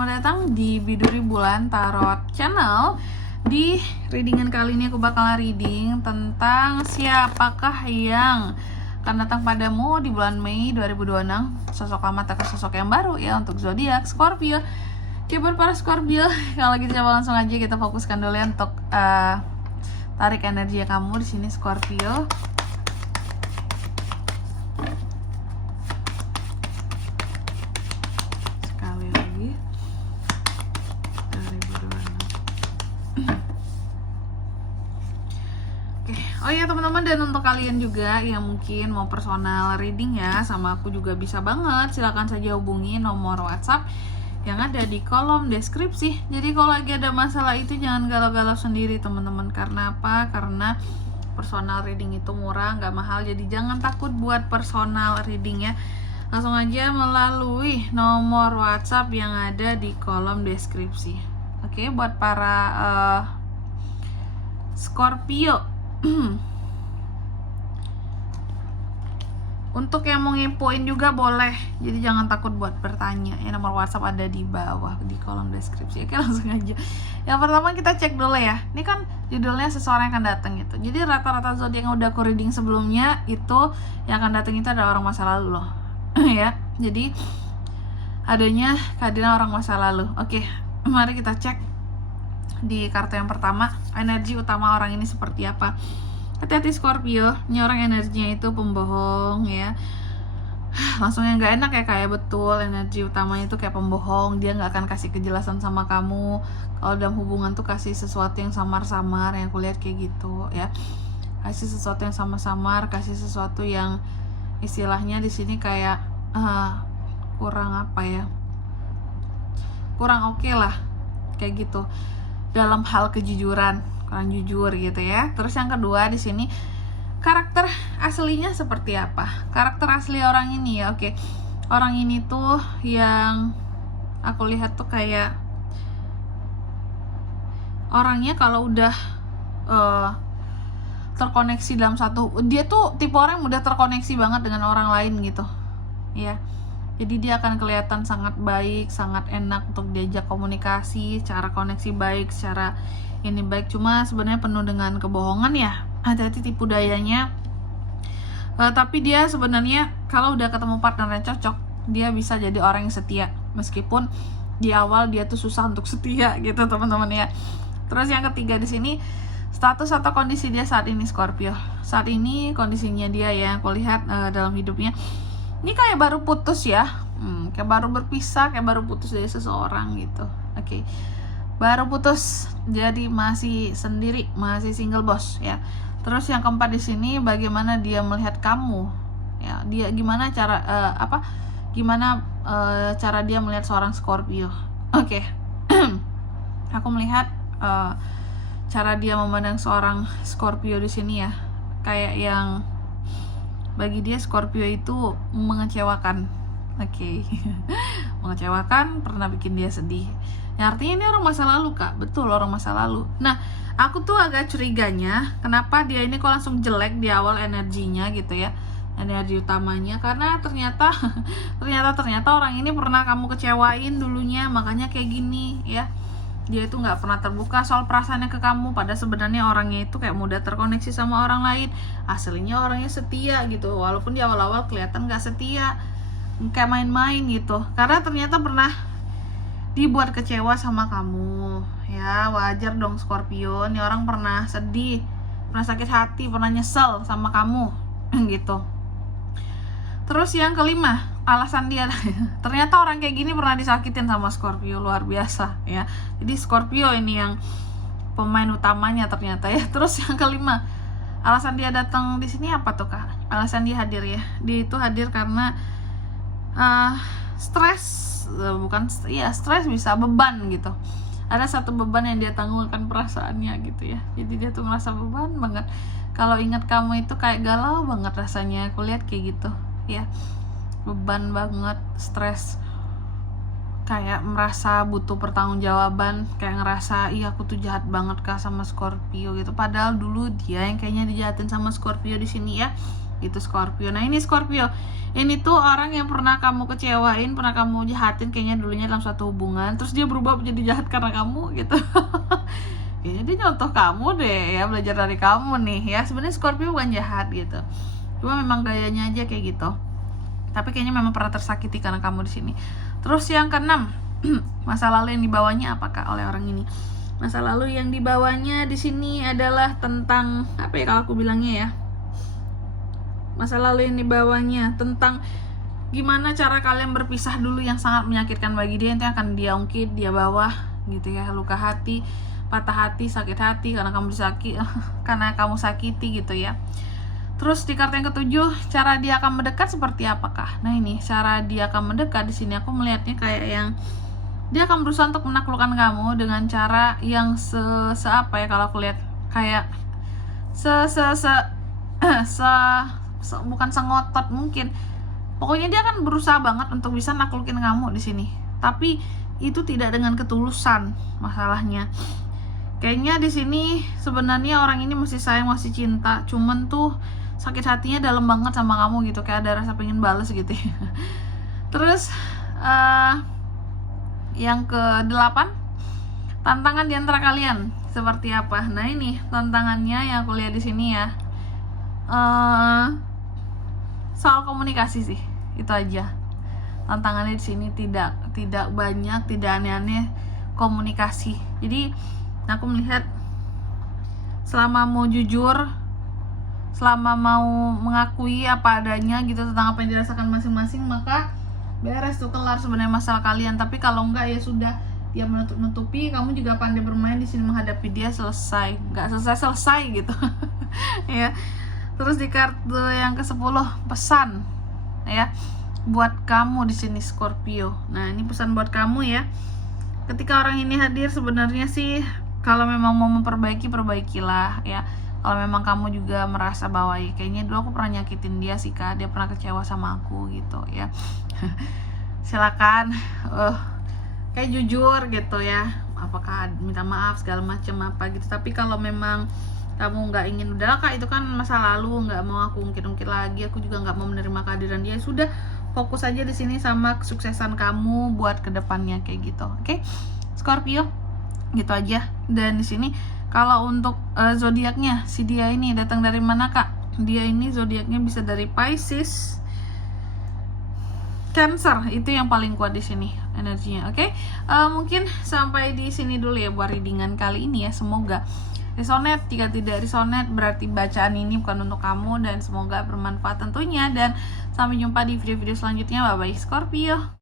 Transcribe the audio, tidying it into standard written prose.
selamat datang di Biduri Bulan Tarot Channel. Di readingan kali ini aku bakal reading tentang siapakah yang akan datang padamu di bulan Mei 2026. Sosok lama atau sosok yang baru ya untuk zodiak Scorpio. Oke, buat para Scorpio, kalau gitu coba langsung aja kita fokuskan dulu ya untuk tarik energi kamu di sini Scorpio. Oh ya teman-teman, dan untuk kalian juga yang mungkin mau personal reading ya sama aku juga bisa banget, silahkan saja hubungi nomor WhatsApp yang ada di kolom deskripsi. Jadi kalau lagi ada masalah itu jangan galau-galau sendiri teman-teman. Karena apa? Karena personal reading itu murah, nggak mahal. Jadi jangan takut buat personal reading ya. Langsung aja melalui nomor WhatsApp yang ada di kolom deskripsi. Oke, buat para Scorpio. Untuk yang mau ngepoin juga boleh, jadi jangan takut buat bertanya ya, nomor WhatsApp ada di bawah di kolom deskripsi. Oke, langsung aja. Yang pertama kita cek dulu ya, ini kan judulnya seseorang yang akan datang gitu. Jadi rata-rata zodiak yang udah aku reading sebelumnya itu yang akan datang itu adalah orang masa lalu loh. Ya, jadi adanya kehadiran orang masa lalu. Oke, mari kita cek di kartu yang pertama, energi utama orang ini seperti apa. Hati-hati Scorpio, ini orang energinya itu pembohong ya. Langsung yang gak enak ya, kayak betul energi utamanya itu kayak pembohong. Dia gak akan kasih kejelasan sama kamu. Kalau dalam hubungan tuh kasih sesuatu yang samar-samar, yang aku lihat kayak gitu ya. Kasih sesuatu yang samar-samar, kasih sesuatu yang istilahnya di sini kayak kurang apa ya, kurang oke lah kayak gitu dalam hal kejujuran, kurang jujur gitu ya. Terus yang kedua di sini karakter aslinya seperti apa? Karakter asli orang ini ya, oke. Orang ini tuh yang aku lihat tuh kayak orangnya kalau udah terkoneksi dalam satu, dia tuh tipe orang yang mudah terkoneksi banget dengan orang lain gitu ya. Jadi dia akan kelihatan sangat baik, sangat enak untuk diajak komunikasi, cara koneksi baik, secara ini baik. Cuma sebenarnya penuh dengan kebohongan ya. Hati-hati tipu dayanya. Tapi dia sebenarnya kalau udah ketemu partner yang cocok, dia bisa jadi orang yang setia. Meskipun di awal dia tuh susah untuk setia gitu teman-teman ya. Terus yang ketiga di sini, status atau kondisi dia saat ini Scorpio. Saat ini kondisinya dia ya, aku lihat dalam hidupnya ini kayak baru putus ya, kayak baru berpisah, kayak baru putus dari seseorang gitu. Oke, baru putus, jadi masih sendiri, masih single bos ya. Terus yang keempat di sini, bagaimana dia melihat kamu ya, dia gimana cara cara dia melihat seorang Scorpio. Oke. Aku melihat cara dia memandang seorang Scorpio di sini ya, kayak yang bagi dia Scorpio itu mengecewakan. Oke. Mengecewakan, pernah bikin dia sedih. Ya, artinya ini orang masa lalu kak, betul orang masa lalu. Nah, aku tuh agak curiganya kenapa dia ini kok langsung jelek di awal energinya gitu ya, energi utamanya, karena ternyata orang ini pernah kamu kecewain dulunya, makanya kayak gini ya. Dia itu nggak pernah terbuka soal perasaannya ke kamu, pada sebenarnya orangnya itu kayak mudah terkoneksi sama orang lain. Aslinya orangnya setia gitu, walaupun di awal-awal kelihatan nggak setia, kayak main-main gitu. Karena ternyata pernah dibuat kecewa sama kamu ya. Wajar dong Scorpio, ini orang pernah sedih, pernah sakit hati, pernah nyesel sama kamu gitu. Terus yang kelima, alasan dia ternyata orang kayak gini pernah disakitin sama Scorpio, luar biasa ya. Jadi Scorpio ini yang pemain utamanya ternyata ya. Terus yang kelima, alasan dia datang di sini apa tuh kak? Alasan dia hadir ya, dia itu hadir karena stres, stres bisa beban gitu. Ada satu beban yang dia tanggungkan perasaannya gitu ya. Jadi dia tuh ngerasa beban banget. Kalau ingat kamu itu kayak galau banget rasanya. Aku lihat kayak gitu ya, beban banget, stres, kayak merasa butuh pertanggungjawaban, kayak ngerasa iya aku tuh jahat banget kak sama Scorpio gitu. Padahal dulu dia yang kayaknya dijahatin sama Scorpio di sini ya. gitu Scorpio. Nah ini Scorpio, ini tuh orang yang pernah kamu kecewain, pernah kamu jahatin kayaknya dulunya dalam suatu hubungan, terus dia berubah menjadi jahat karena kamu gitu. Kayaknya dia nyontoh kamu deh ya, belajar dari kamu nih ya. Sebenarnya Scorpio bukan jahat gitu, cuma memang gayanya aja kayak gitu. Tapi kayaknya memang pernah tersakiti karena kamu di sini. Terus yang keenam, masa lalu yang dibawanya apakah oleh orang ini? Masa lalu yang dibawanya di sini adalah tentang apa ya kalau aku bilangnya ya? Masa lalu yang dibawanya tentang gimana cara kalian berpisah dulu yang sangat menyakitkan bagi dia, yang akan dia ungkit, dia bawa gitu ya, luka hati, patah hati, sakit hati karena kamu karena kamu sakiti gitu ya. Terus di kartu yang ketujuh, cara dia akan mendekat seperti apakah? Nah ini cara dia akan mendekat di sini aku melihatnya kayak yang dia akan berusaha untuk menaklukkan kamu dengan cara yang apa ya kalau aku lihat kayak bukan sengotot mungkin. Pokoknya dia akan berusaha banget untuk bisa naklukin kamu di sini. Tapi itu tidak dengan ketulusan masalahnya. Kayaknya di sini sebenarnya orang ini masih sayang, masih cinta, cuman tuh sakit hatinya dalam banget sama kamu gitu, kayak ada rasa pengen bales gitu ya. Terus yang ke-8, tantangan di antara kalian seperti apa? Nah ini tantangannya yang aku lihat di sini ya, soal komunikasi sih, itu aja. Tantangannya di sini tidak banyak, tidak aneh-aneh, komunikasi. Jadi aku melihat selama mau jujur, selama mau mengakui apa adanya gitu tentang apa yang dirasakan masing-masing, maka beres tuh, kelar sebenarnya masalah kalian. Tapi kalau enggak ya sudah, dia menutupi, kamu juga pandai bermain di sini menghadapi dia, selesai. Enggak selesai gitu. Ya. Terus di kartu yang ke-10, pesan ya buat kamu di sini Scorpio. Nah, ini pesan buat kamu ya. Ketika orang ini hadir sebenarnya sih kalau memang mau memperbaiki, perbaikilah ya. Kalau memang kamu juga merasa bahwa ya, kayaknya dulu aku pernah nyakitin dia sih Kak, dia pernah kecewa sama aku gitu ya. Silakan kayak jujur gitu ya, apakah minta maaf segala macam apa gitu. Tapi kalau memang kamu nggak ingin, udahlah Kak, itu kan masa lalu, nggak mau aku ungkit-ungkit lagi, aku juga nggak mau menerima kehadiran dia, sudah fokus aja di sini sama kesuksesan kamu buat kedepannya kayak gitu. Oke, Scorpio, gitu aja. Dan di sini kalau untuk zodiaknya, si dia ini datang dari mana Kak? Dia ini zodiaknya bisa dari Pisces, Cancer, itu yang paling kuat di sini energinya. Oke, mungkin sampai di sini dulu ya buat readingan kali ini ya. Semoga resonate. Jika tidak resonate berarti bacaan ini bukan untuk kamu, dan semoga bermanfaat tentunya. Dan sampai jumpa di video-video selanjutnya. Bye bye Scorpio.